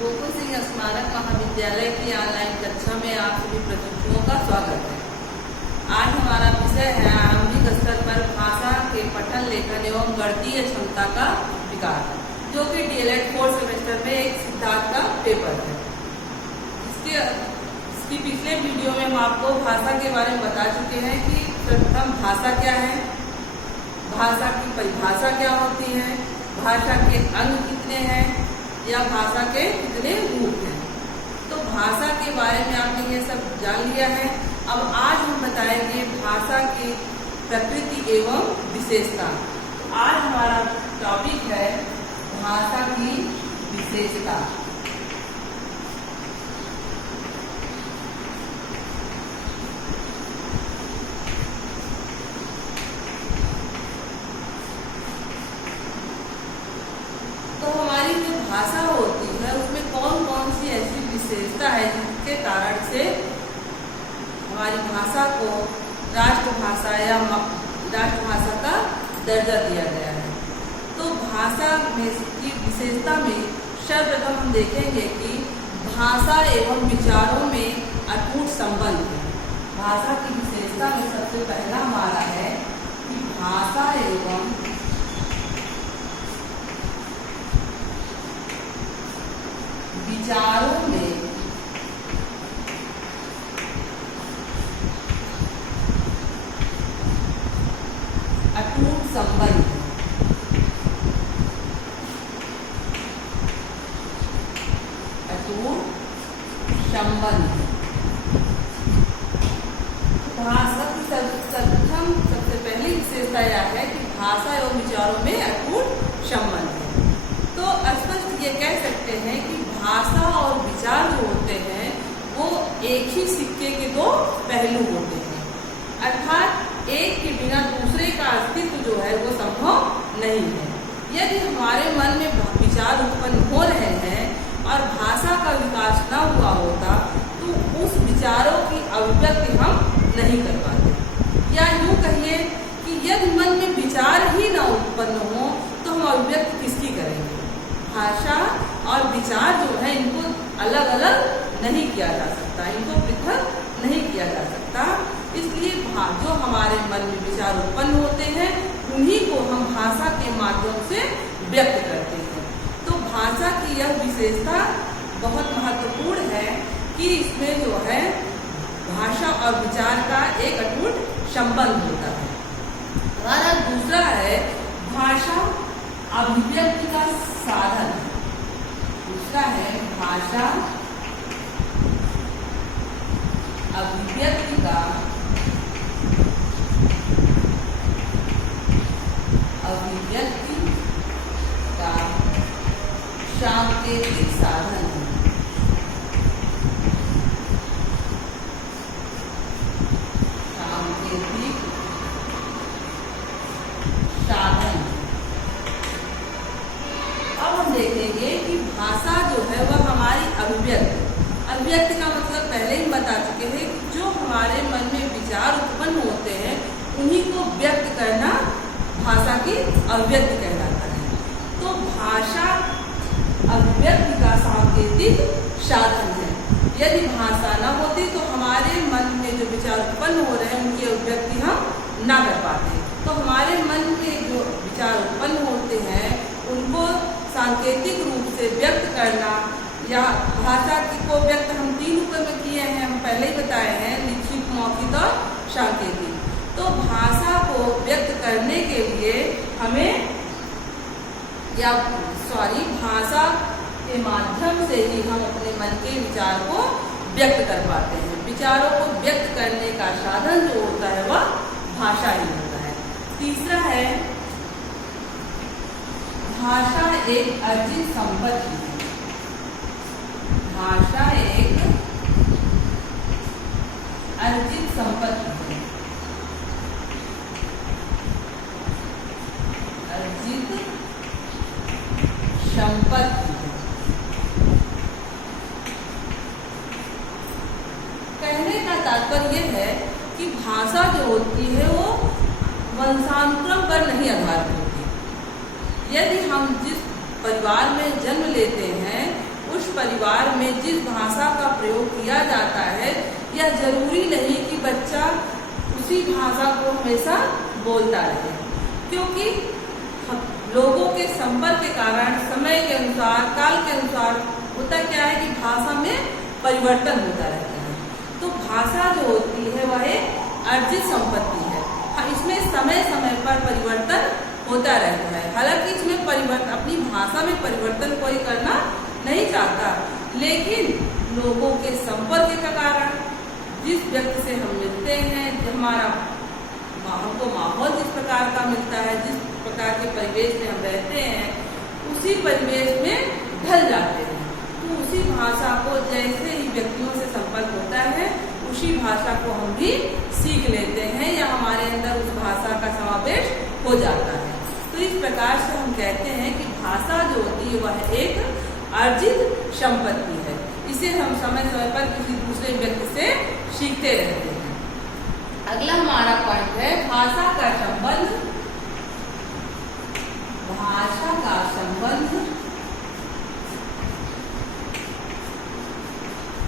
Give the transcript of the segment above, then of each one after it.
गोकुल सिंह स्मारक महाविद्यालय की ऑनलाइन कक्षा में आप सभी प्रशिक्षुओं का स्वागत है। आज हमारा विषय है आरंभिक स्तर पर भाषा के पठन लेखन एवं गणितीय क्षमता का विकास, जो कि डीएलएड 4th सेमेस्टर में एक सिद्धांत का पेपर है। इसकी पिछले वीडियो में हम आपको भाषा के बारे में बता चुके हैं कि प्रथम भाषा क्या है, भाषा की परिभाषा क्या होती है, भाषा के अंग कितने हैं या भाषा के कितने रूप हैं। तो भाषा के बारे में आपने ये सब जान लिया है। अब आज हम बताएंगे भाषा की प्रकृति एवं विशेषता। आज हमारा टॉपिक है भाषा की विशेषता। तो हमारी जो भाषा होती है उसमें कौन कौन सी ऐसी विशेषता है जिसके कारण से हमारी भाषा को राष्ट्रभाषा या राष्ट्रभाषा का दर्जा दिया गया है। तो भाषा में की विशेषता में सर्वप्रथम हम देखेंगे कि भाषा एवं विचारों में अटूट संबंध है। भाषा की विशेषता में सबसे पहला हमारा है कि भाषा एवं विचारों में अटूट संबंध है। अटूट संबंध है। भाषा की सबसे पहली विशेषता यह है कि भाषा एवं विचारों में अटूट संबंध है। तो स्पष्ट ये कह सकते हैं कि भाषा और विचार जो होते हैं वो एक ही सिक्के के दो पहलू होते हैं, अर्थात एक के बिना दूसरे का अस्तित्व जो है वो संभव नहीं है। यदि हमारे मन में विचार उत्पन्न हो रहे हैं और भाषा का विकास न हुआ होता तो उस विचारों की अभिव्यक्ति हम नहीं कर पाते। या यूँ कहिए कि यदि मन में विचार ही न उत्पन्न हो तो हम अभिव्यक्ति किसकी करेंगे। भाषा और विचार जो है इनको अलग अलग नहीं किया जा सकता, इनको पृथक नहीं किया जा सकता। इसलिए जो हमारे मन में विचार उत्पन्न होते हैं उन्हीं को हम भाषा के माध्यम से व्यक्त करते हैं। तो भाषा की यह विशेषता बहुत महत्वपूर्ण है कि इसमें जो है भाषा और विचार का एक अटूट संबंध होता है। हमारा दूसरा है भाषा अभिव्यक्ति का साधन। दूसरा है भाषा अभिव्यक्ति का सांकेतिक साधन है। सांकेतिक साधन। अब हम देखेंगे कि भाषा जो है वह हमारी अभिव्यक्ति का मतलब पहले ही बता चुके हैं कि जो हमारे मन में विचार उत्पन्न होते हैं उन्हीं को व्यक्त करना भाषा की अभिव्यक्ति कहलाता है। तो भाषा अभिव्यक्ति का सांकेतिक साधन है। यदि भाषा न होती तो हमारे मन में जो विचार उत्पन्न हो रहे हैं उनकी अभिव्यक्ति हम ना कर पाते। तो हमारे मन में जो विचार उत्पन्न होते हैं उनको सांकेतिक रूप से व्यक्त करना, या भाषा को व्यक्त हम 3 रूप में किए हैं, हम पहले ही बताए हैं, लिखित, मौखिक और सांकेतिक। तो भाषा को व्यक्त करने के लिए हमें भाषा के माध्यम से ही हम अपने मन के विचार को व्यक्त कर पाते हैं। विचारों को व्यक्त करने का साधन जो होता है वह भाषा ही होता है। तीसरा है भाषा एक अर्जित संपत्ति है। भाषा एक अर्जित संपत्ति है। अर्जित संपत्ति है। कहने का तात्पर्य यह है कि भाषा जो होती है वो वंशानुक्रम पर नहीं आधारित होती। यदि हम जिस परिवार में जन्म लेते हैं उस परिवार में जिस भाषा का प्रयोग किया जाता है, यह जरूरी नहीं कि बच्चा उसी भाषा को हमेशा बोलता रहे, क्योंकि लोगों के संपर्क के कारण समय के अनुसार, काल के अनुसार होता क्या है कि भाषा में परिवर्तन होता रहता है। तो भाषा जो होती है वह एक अर्जित संपत्ति है। इसमें समय समय पर परिवर्तन होता रहता है। हालांकि इसमें परिवर्तन, अपनी भाषा में परिवर्तन कोई करना नहीं चाहता, लेकिन लोगों के संपर्क के कारण जिस व्यक्ति से हम मिलते हैं, हमको माहौल जिस प्रकार का मिलता है, जिस प्रकार के परिवेश में हम रहते हैं, उसी परिवेश में ढल जाते हैं। तो उसी भाषा को जैसे ही व्यक्तियों से संपर्क होता है, उसी भाषा को हम भी सीख लेते हैं या हमारे अंदर उस भाषा का समावेश हो जाता है। तो इस प्रकार से हम कहते हैं कि भाषा जो होती है वह एक अर्जित संपत्ति है। इसे हम समय समय पर किसी दूसरे व्यक्ति से सीखते रहते हैं। अगला हमारा पॉइंट है भाषा का संबंध। भाषा का संबंध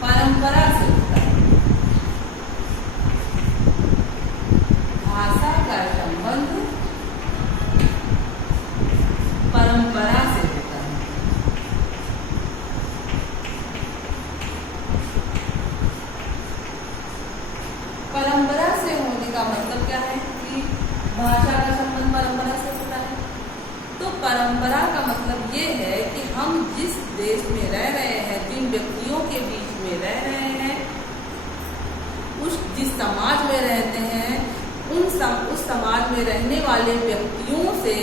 परंपरा से होता है। भाषा का संबंध परंपरा से होता है। परंपरा से होने का मतलब क्या है कि भाषा का संबंध परंपरा से होता है। तो परंपरा का मतलब ये है कि हम जिस देश में रह रहे हैं, जिन व्यक्तियों के बीच में रह रहे हैं, जिस समाज में रहते हैं, उस समाज में रहने वाले व्यक्तियों से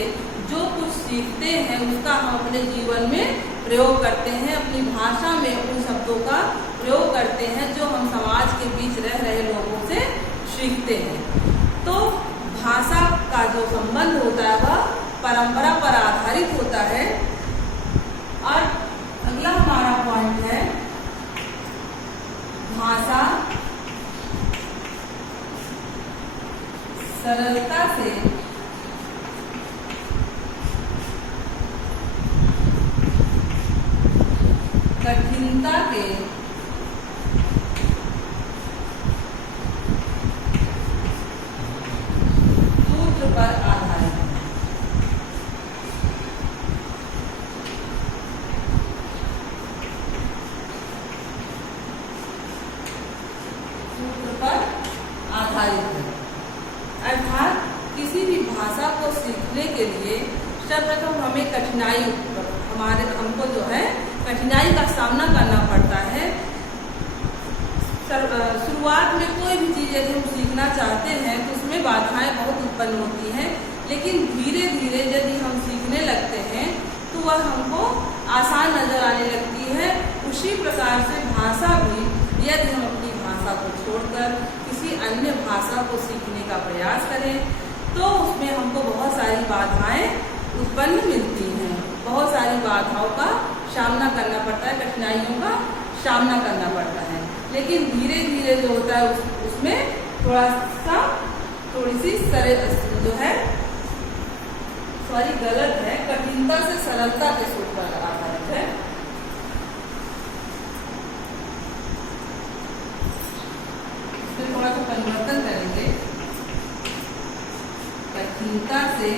जो कुछ सीखते हैं उसका हम अपने जीवन में प्रयोग करते हैं, अपनी भाषा में उन शब्दों का प्रयोग करते हैं जो हम समाज के बीच रह रहे लोगों से सीखते हैं। तो भाषा का जो संबंध होता है वह परंपरा पर आधारित होता है। और अगला हमारा पॉइंट है भाषा सरलता से कठिनता के सूत्र पर आधारित है। सूत्र पर आधारित है अर्थात किसी भी भाषा को सीखने के लिए सर्वप्रथम हमें हमको जो है कठिनाई का सामना करना पड़ता है। शुरुआत में कोई भी चीज़ यदि हम सीखना चाहते हैं तो उसमें बाधाएं बहुत उत्पन्न होती हैं, लेकिन धीरे धीरे यदि हम सीखने लगते हैं तो वह हमको आसान नजर आने लगती है। उसी प्रकार से भाषा भी यदि हम अपनी भाषा को छोड़कर किसी अन्य भाषा को सीखने का प्रयास करें तो उसमें हमको बहुत सारी बाधाएं उत्पन्न मिलती हैं, बहुत सारी बाधाओं का सामना करना पड़ता है, कठिनाइयों का सामना करना पड़ता है। लेकिन धीरे धीरे जो होता है उसमें थोड़ी सी जो है गलत है, कठिनता से सरलता के सूत्र पर आधारित है। इसमें थोड़ा सा परिवर्तन करेंगे, कठिनता से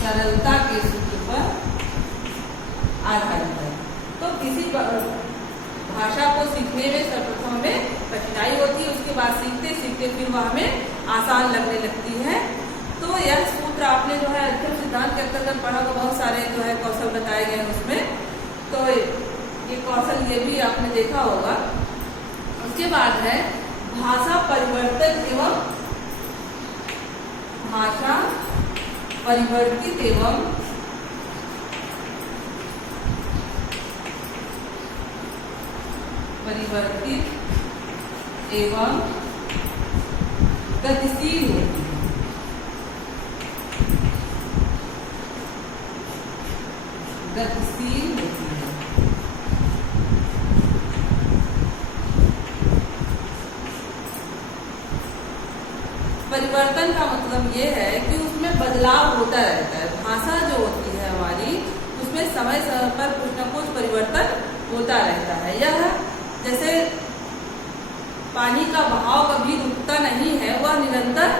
सरलता के सूत्र पर आधारित है। तो किसी भाषा को सीखने में सर्वप्रथम हमें कठिनाई होती है, उसके बाद सीखते सीखते फिर वह हमें आसान लगने लगती है। तो यह सूत्र आपने जो है अध्ययन सिद्धांत के अंतर्गत पढ़ा, तो बहुत सारे जो है कौशल बताए गए हैं उसमें, तो ये कौशल ये भी आपने देखा होगा। उसके बाद है भाषा परिवर्तन एवं भाषा परिवर्तित एवं गतिशील होती है। गतिशील होती है। परिवर्तन का मतलब ये है कि उसमें उसमें बदलाव होता रहता है। भाषा जो होती है हमारी, उसमें समय समय पर कुछ न कुछ परिवर्तन होता रहता है। यह जैसे पानी का बहाव कभी रुकता नहीं है, वह निरंतर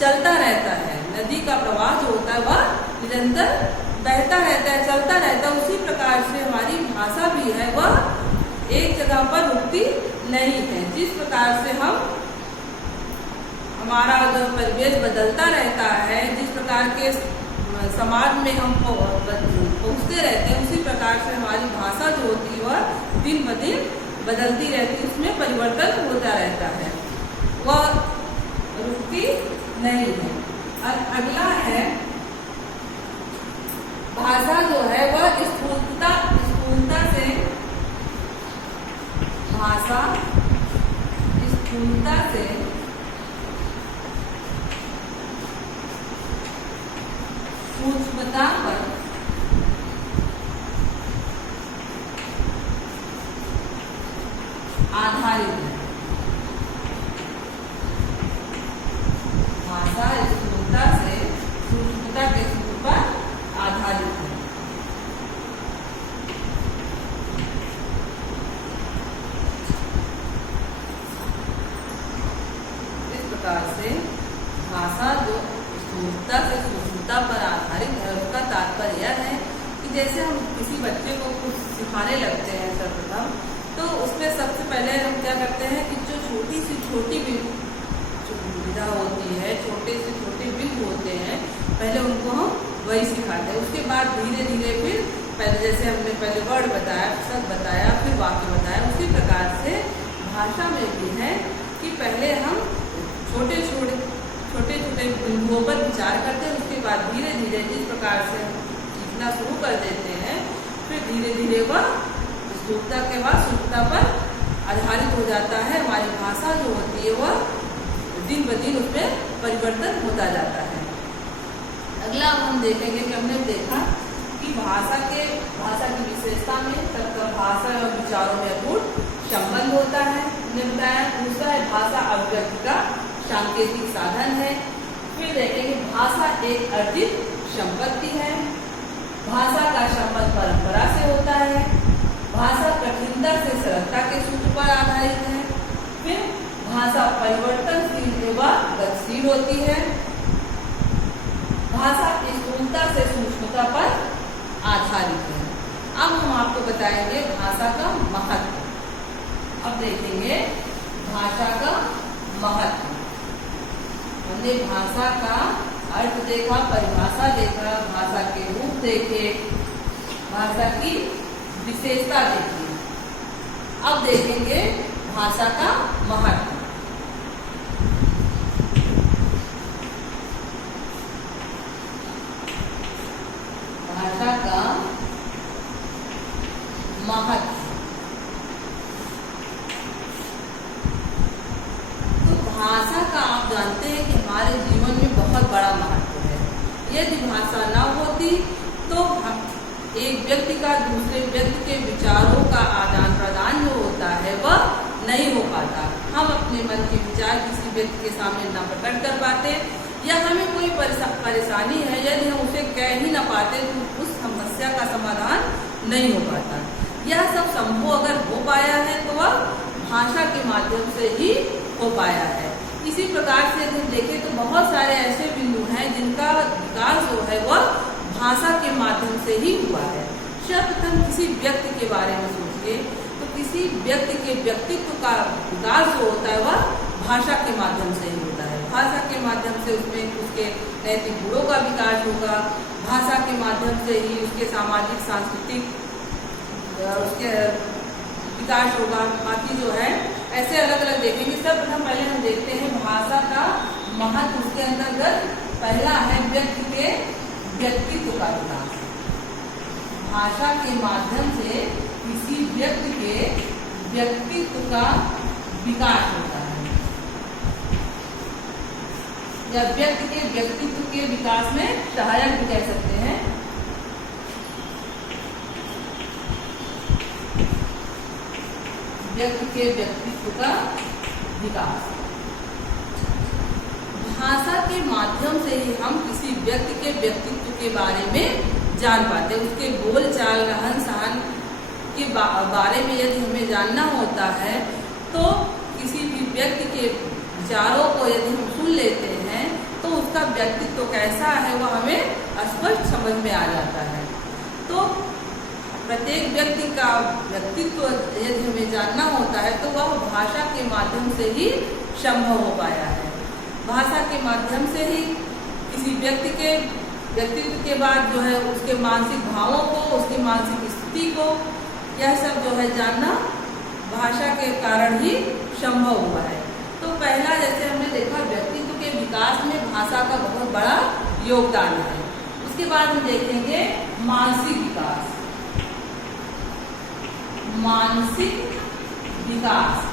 चलता रहता है। नदी का प्रवाह जो होता है वह निरंतर बहता रहता है, चलता रहता है। उसी प्रकार से हमारी भाषा भी है, वह एक जगह पर रुकती नहीं है। जिस प्रकार से हमारा जो परिवेश बदलता रहता है, जिस प्रकार के समाज में हम पहुँचते रहते हैं, उसी प्रकार से हमारी भाषा जो होती है वह दिन ब दिन बदलती रहती है, उसमें परिवर्तन होता रहता है, वह रुकती नहीं है। और अगला है भाषा जो है वह स्थूलता से भाषा स्थूलता से सूक्ष्मता पर आधारित है। भाषा स्थूलता से सूक्ष्मता के सूत्र पर आधारित है। इस प्रकार से भाषा जो स्थूलता से सूक्ष्मता पर आधारित है, उसका तात्पर्य यह है कि जैसे हम किसी बच्चे को कुछ सिखाने लगते हैं सर्वप्रथम, तो उसमें सबसे पहले हम क्या करते हैं कि जो छोटी सी छोटी विधा होती है, छोटे से छोटे बिंदु होते हैं, पहले उनको हम वही सिखाते हैं। उसके बाद धीरे धीरे फिर पहले जैसे हमने पहले वर्ड बताया, शब्द बताया, फिर वाक्य बताया, उसी प्रकार से भाषा में भी है कि पहले हम छोटे छोटे बिंदुओं पर विचार करते हैं। उसके बाद धीरे धीरे जिस प्रकार से सीखना शुरू कर देते हैं, फिर धीरे धीरे वह स्थूलता के बाद सूक्ष्मता पर आधारित हो जाता है। हमारी भाषा जो होती है वह दिन ब दिन उसमें परिवर्तन होता जाता है। अगला हम देखेंगे कि हमने देखा कि भाषा की विशेषता में सबका भाषा और विचारों में अटूट संबंध होता है, हमने बताया। दूसरा है भाषा अभिव्यक्ति का सांकेतिक साधन है। फिर देखेंगे भाषा एक अर्जित संपत्ति है। भाषा का संबंध परंपरा से होता है। भाषा कठिनता से सरलता के सूत्र पर आधारित है। फिर भाषा परिवर्तनशील एवं गतिशील होती है। भाषा स्थूलता से सूक्ष्मता पर आधारित है। अब हम आपको बताएंगे भाषा का महत्व। अब देखेंगे भाषा का महत्व। हमने भाषा का अर्थ देखा, परिभाषा देखा, भाषा के रूप देखे, भाषा की विशेषता देखी। अब देखेंगे भाषा का महत्व। भाषा का महत्व। तो भाषा का आप जानते हैं कि हमारे जीवन में बहुत बड़ा महत्व है। यदि भाषा न होती तो एक व्यक्ति का दूसरे व्यक्ति के विचारों का आदान प्रदान जो होता है वह नहीं हो पाता। हम अपने मन के विचार किसी व्यक्ति के सामने न प्रकट कर पाते, या हमें कोई परेशानी है, यदि हम उसे कह ही न पाते तो उस समस्या का समाधान नहीं हो पाता। यह सब संभव अगर हो पाया है तो वह भाषा के माध्यम से ही हो पाया है। इसी प्रकार से यदि देखें तो बहुत सारे ऐसे बिंदु हैं जिनका विकास जो है वह भाषा के माध्यम से ही हुआ है। सर्वप्रथम किसी व्यक्ति के बारे में सोचिए तो किसी व्यक्ति के व्यक्तित्व का विकास जो होता है वह भाषा के माध्यम से ही होता है। भाषा के माध्यम से उसमें उसके नैतिक गुणों का विकास होगा। भाषा के माध्यम से ही उसके सामाजिक सांस्कृतिक उसके विकास होगा। बाकी जो है ऐसे अलग अलग देखेंगे। सर्वप्रथम पहले हम देखते हैं भाषा का महत्व। उसके अंतर्गत पहला है व्यक्ति के व्यक्तित्व का विकास। भाषा के माध्यम से किसी व्यक्ति के व्यक्तित्व का विकास होता है, या व्यक्ति के व्यक्तित्व के विकास में सहायक भी कह सकते हैं। व्यक्ति के व्यक्तित्व का विकास। भाषा के माध्यम से ही हम किसी व्यक्ति के व्यक्तित्व के बारे में जान पाते हैं। उसके बोल चाल, रहन सहन के बारे में यदि हमें जानना होता है तो किसी भी व्यक्ति के विचारों को यदि हम सुन लेते हैं तो उसका व्यक्तित्व कैसा है वह हमें स्पष्ट समझ में आ जाता है। तो प्रत्येक व्यक्ति का व्यक्तित्व यदि हमें जानना होता है तो वह भाषा के माध्यम से ही संभव हो पाया है। भाषा के माध्यम से ही किसी व्यक्ति के व्यक्तित्व के बाद जो है उसके मानसिक भावों को, उसकी मानसिक स्थिति को, यह सब जो है जानना भाषा के कारण ही संभव हुआ है। तो पहला जैसे हमने देखा व्यक्तित्व के विकास में भाषा का बहुत बड़ा योगदान है। उसके बाद हम देखेंगे मानसिक विकास। मानसिक विकास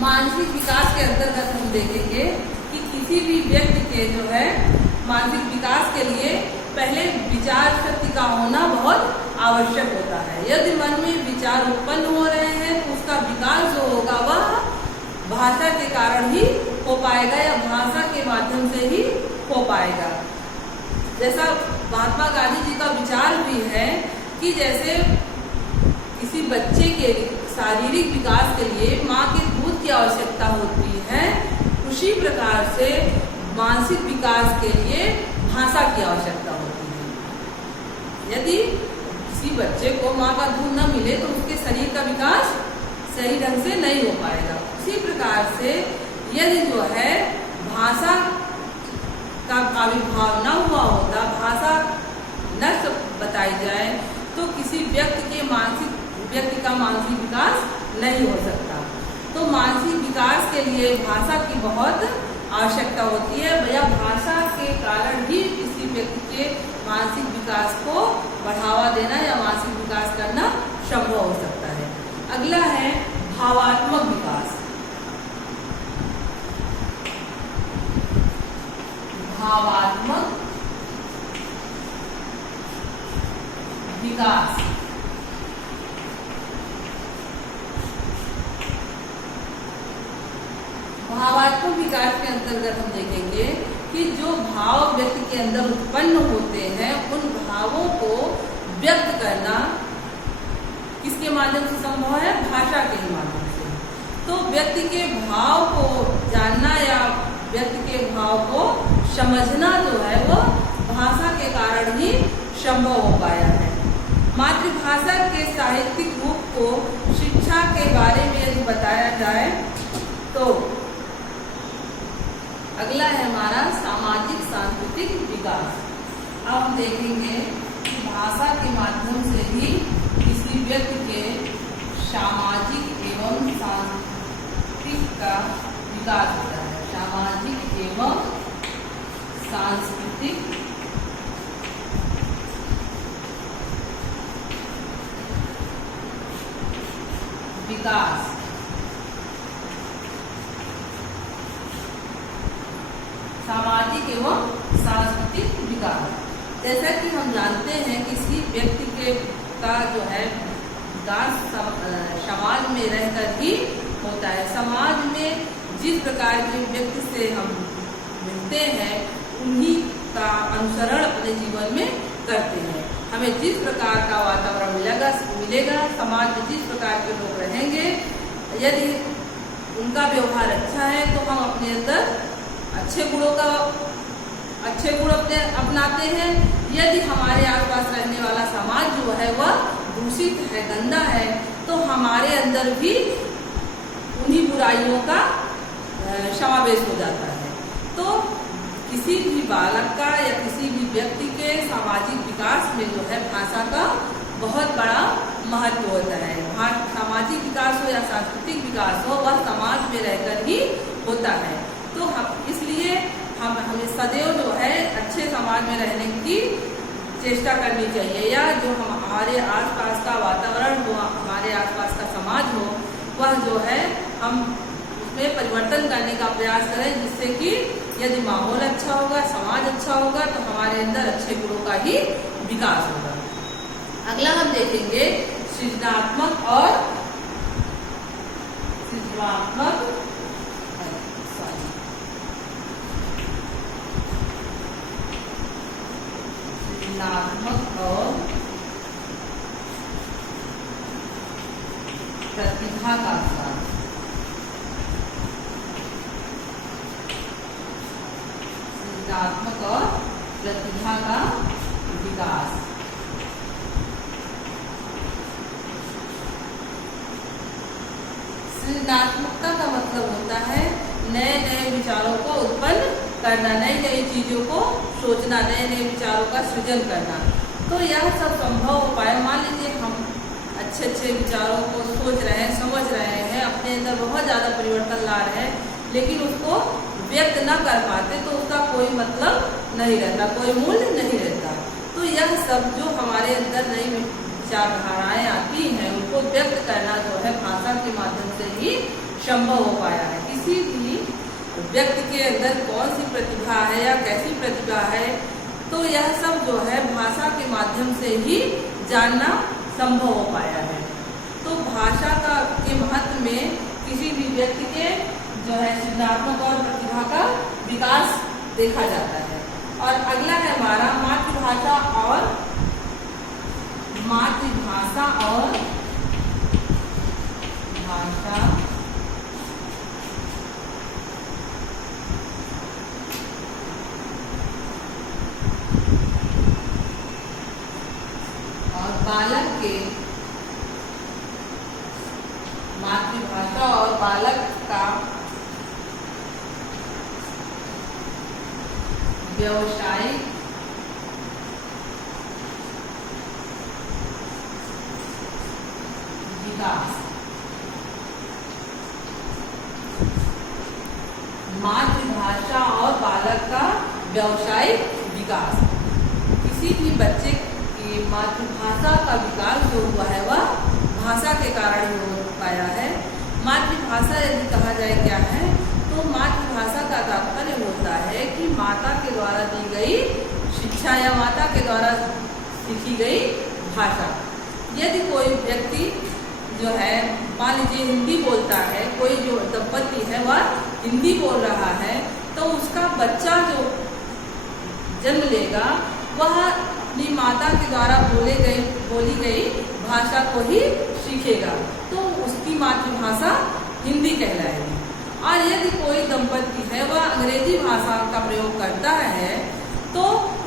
मानसिक विकास के अंतर्गत हम देखेंगे कि किसी भी व्यक्ति के जो है मानसिक विकास के लिए पहले विचार शक्ति का होना बहुत आवश्यक होता है। यदि मन में विचार उत्पन्न हो रहे हैं तो उसका विकास जो होगा वह भाषा के कारण ही हो पाएगा या भाषा के माध्यम से ही हो पाएगा। जैसा महात्मा गांधी जी का विचार भी है कि जैसे किसी बच्चे के शारीरिक विकास के लिए माँ के दूध की आवश्यकता होती है, उसी प्रकार से मानसिक विकास के लिए भाषा की आवश्यकता होती है। यदि किसी बच्चे को माँ का दूध न मिले तो उसके शरीर का विकास सही ढंग से नहीं हो पाएगा। उसी प्रकार से यदि जो है भाषा का आविर्भाव न हुआ होता, भाषा न बताई जाए तो किसी व्यक्ति का मानसिक विकास नहीं हो सकता। तो मानसिक विकास के लिए भाषा की बहुत आवश्यकता होती है। या भाषा के कारण ही किसी व्यक्ति के मानसिक विकास को बढ़ावा देना या मानसिक विकास करना संभव हो सकता है। अगला है भावात्मक विकास। भावात्मक विकास भावात्मक विकास के अंतर्गत हम देखेंगे कि जो भाव व्यक्ति के अंदर उत्पन्न होते हैं उन भावों को व्यक्त करना किसके माध्यम से संभव है? भाषा के ही माध्यम से। तो व्यक्ति के भाव को जानना या व्यक्ति के भाव को समझना जो है वो भाषा के कारण ही संभव हो पाया है। मातृभाषा के साहित्यिक रूप को शिक्षा के बारे में यदि बताया जाए तो अगला है हमारा सामाजिक सांस्कृतिक विकास। अब हम देखेंगे कि भाषा के माध्यम से ही किसी व्यक्ति के सामाजिक एवं सांस्कृतिक का विकास होता है। सामाजिक एवं सांस्कृतिक विकास। सामाजिक एवं सांस्कृतिक विकास, जैसा कि हम जानते हैं किसी व्यक्ति के का जो है विकास समाज में रहकर ही होता है। समाज में जिस प्रकार के व्यक्ति से हम मिलते हैं उन्हीं का अनुसरण अपने जीवन में करते हैं। हमें जिस प्रकार का वातावरण मिलेगा समाज में जिस प्रकार के लोग रहेंगे, यदि उनका व्यवहार अच्छा है तो हम अपने अंदर अच्छे गुण अपनाते हैं। यदि हमारे आसपास रहने वाला समाज जो है वह दूषित है, गंदा है, तो हमारे अंदर भी उन्हीं बुराइयों का समावेश हो जाता है। तो किसी भी बालक का या किसी भी व्यक्ति के सामाजिक विकास में जो है भाषा का बहुत बड़ा महत्व होता है। सामाजिक विकास हो या सांस्कृतिक विकास हो, वह समाज में रहकर ही होता है। तो इसलिए हमें सदैव जो है अच्छे समाज में रहने की चेष्टा करनी चाहिए, या जो हमारे आसपास का वातावरण हो, हमारे आसपास का समाज हो, वह जो है हम उसमें परिवर्तन करने का प्रयास करें, जिससे कि यदि माहौल अच्छा होगा, समाज अच्छा होगा, तो हमारे अंदर अच्छे गुणों का ही विकास होगा। अगला हम देखेंगे सृजनात्मक और प्रतिभा का विकास। सृजनात्मक और प्रतिभा का विकास। सृजनात्मकता का मतलब होता है नए नए विचारों को उत्पन्न करना, नई नई चीजों को सोचना, नए नए विचारों का सृजन करना। तो यह सब संभव उपाय, मान लीजिए हम अच्छे अच्छे विचारों को सोच रहे हैं, समझ रहे हैं, अपने अंदर बहुत ज़्यादा परिवर्तन ला रहे हैं, लेकिन उसको व्यक्त न कर पाते तो उसका कोई मतलब नहीं रहता, कोई मूल्य नहीं रहता। तो यह सब जो हमारे अंदर नई विचारधाराएं आती हैं उनको व्यक्त करना जो है भाषा के माध्यम से ही संभव हो पाया है। किसी भी व्यक्ति के अंदर कौन सी प्रतिभा है या कैसी प्रतिभा है, तो यह सब जो है भाषा के माध्यम से ही जानना संभव हो पाया है। तो भाषा के महत्व में किसी भी व्यक्ति के जो है सृजनात्मक और प्रतिभा का विकास देखा जाता है। और अगला है हमारा मातृभाषा और भाषा और बालक के मातृभाषा और बालक का व्यावसायिक विकास। मातृभाषा और बालक का व्यावसायिक विकास। किसी भी बच्चे की मातृभाषा का विकास जो हुआ है वह भाषा के कारण ही हो पाया है। मातृभाषा यदि कहा जाए क्या है, तो मातृभाषा का तात्पर्य होता है कि माता के द्वारा दी गई शिक्षा या माता के द्वारा सीखी गई भाषा। यदि कोई व्यक्ति जो है मान लीजिए हिंदी बोलता है, कोई जो दंपति है वह हिंदी बोल रहा है, तो उसका बच्चा जो जन्म लेगा वह अपनी माता के द्वारा बोली गई भाषा को ही सीखेगा, तो उसकी मातृभाषा हिंदी कहलाएगी। और यदि कोई दंपति है वह अंग्रेजी भाषा का प्रयोग करता है, तो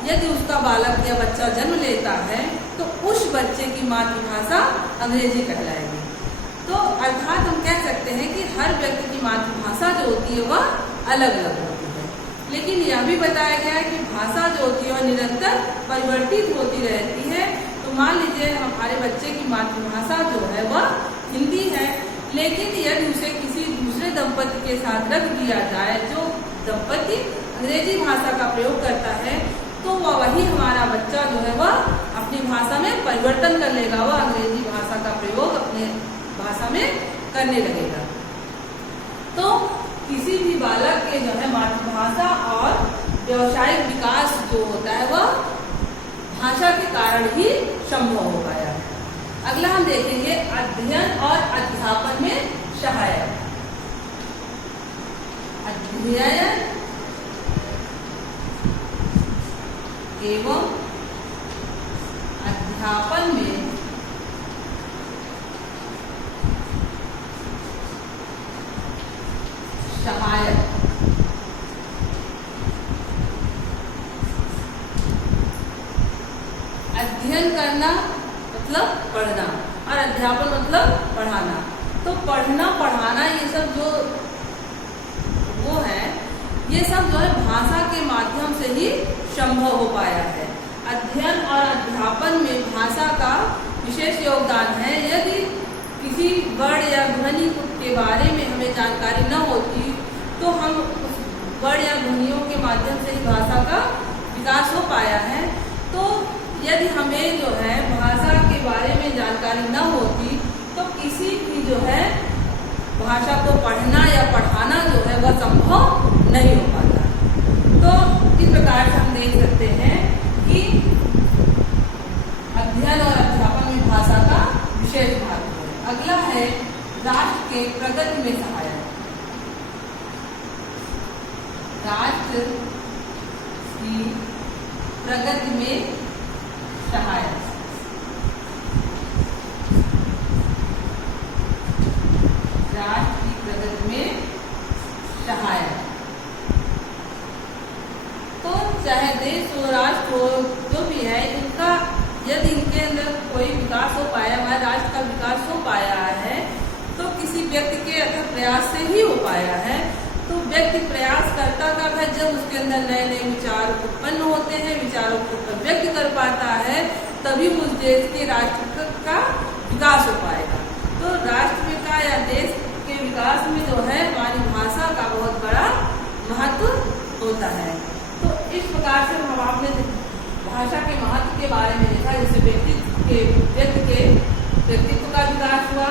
यदि उसका बालक या बच्चा जन्म लेता है तो उस बच्चे की मातृभाषा अंग्रेजी कहलाएगी। तो अर्थात हम कह सकते हैं कि हर व्यक्ति की मातृभाषा जो होती है वह अलग अलग होती है। लेकिन यह भी बताया गया है कि भाषा जो होती है वह निरंतर परिवर्तित होती रहती है। तो मान लीजिए हमारे बच्चे की मातृभाषा जो है वह हिंदी है, लेकिन यदि उसे किसी दूसरे दंपति के साथ रख दिया जाए जो दंपति अंग्रेजी भाषा का प्रयोग करता है, तो वह वही हमारा बच्चा जो है वह अपनी भाषा में परिवर्तन कर लेगा, वह अंग्रेजी भाषा का प्रयोग अपने भाषा में करने लगेगा। तो किसी भी बालक के जो है मातृभाषा और व्यावसायिक विकास जो होता है वह भाषा के कारण ही संभव हो पाया है। अगला हम देखेंगे अध्ययन और अध्यापन में सहायक। अध्ययन एवं अध्यापन में सहायक। अध्ययन करना मतलब पढ़ना और अध्यापन मतलब पढ़ाना। तो पढ़ना पढ़ाना ये सब जो वो है, ये सब जो है भाषा के माध्यम से ही संभव हो पाया है। अध्ययन और अध्यापन में भाषा का विशेष योगदान है। यदि किसी वर्ण या ध्वनि के बारे में हमें जानकारी न होती तो हम उस वर्ण या ध्वनियों के माध्यम से ही भाषा का विकास हो पाया है। तो यदि हमें जो है भाषा के बारे में जानकारी न होती तो किसी भी जो है भाषा को पढ़ना या पढ़ाना जो है वह संभव नहीं हो पाता। तो इस प्रकार से हम देख सकते हैं कि अध्ययन और अध्यापन है राष्ट्र के प्रगति में सहायक। राष्ट्र की प्रगति में सहायक। राष्ट्र की प्रगति में सहायक। तो चाहे देश हो, राष्ट्र हो, जो भी है, इनका यदि इनके अंदर कोई विकास हो पाया, हमारे राष्ट्र का विकास हो पाया है, तो किसी व्यक्ति के अथक प्रयास से ही हो पाया है। तो व्यक्ति प्रयास करता कब है? जब उसके अंदर नए नए विचार उत्पन्न होते हैं, विचारों को व्यक्त कर पाता है, तभी उस देश के राष्ट्र का विकास हो पाएगा। तो राष्ट्र विकास या देश के विकास में जो है हमारी भाषा का बहुत बड़ा महत्व होता है। तो इस प्रकार से हम आपने भाषा के महत्व के बारे में देखा, जैसे व्यक्ति के व्यक्तित्व का विकास हुआ,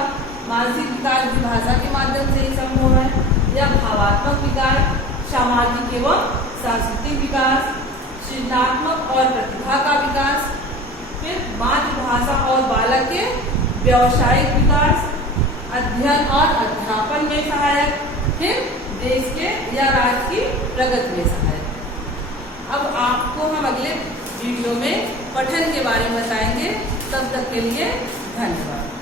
मानसिक विकास भी भाषा के माध्यम से ही संभव है, या भावात्मक विकास, सामाजिक एवं सांस्कृतिक विकास, सृजनात्मक और प्रतिभा का विकास, फिर मातृभाषा और बालक के व्यावसायिक विकास, अध्ययन और अध्यापन में सहायक, फिर देश के या राज्य की प्रगति में सहायक। अब आपको हम अगले वीडियो में पठन के बारे में बताएंगे। तब तक के लिए धन्यवाद।